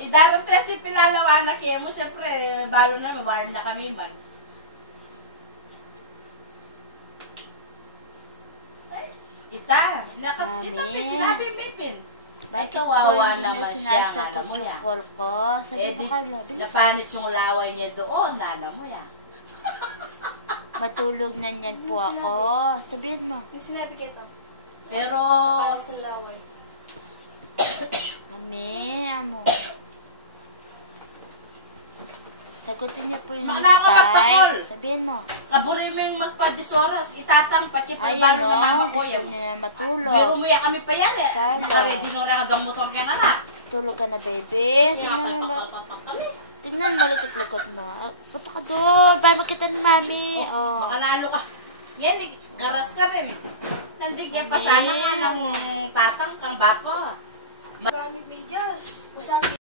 idarap kasi pinalawa na kayo mo, siyempre, balo na, mabalo na kami ba? Ita, sinabi Pipin. Ay, kawawa naman siya, alam mo yan. Eh, di, napanis yung laway niya doon, alam mo yan. Matulog na niyan po ako. Sabihin mo. Yung sinabi kita. Pero, Para sa laway. Mami, amo. Sagutin niyo po yung Nakakapagpakol. Sabihin mo. Kapuri mo yung magpadisoras, itatang pati pa balo na mama ko yan. Matulog. Pero umuya kami pa yan eh. Makaredy nung ragang motor ka na na. Tulog ka na, baby. Kami. Tingnan mo, likot-likot mo. Punta ka doon. Baba kita ni mami. Oh. Baka nalo ka. Yan, karas ka rin. Nandigyan pa sana nga ng tatang kang bapa. Kami medyas. Usang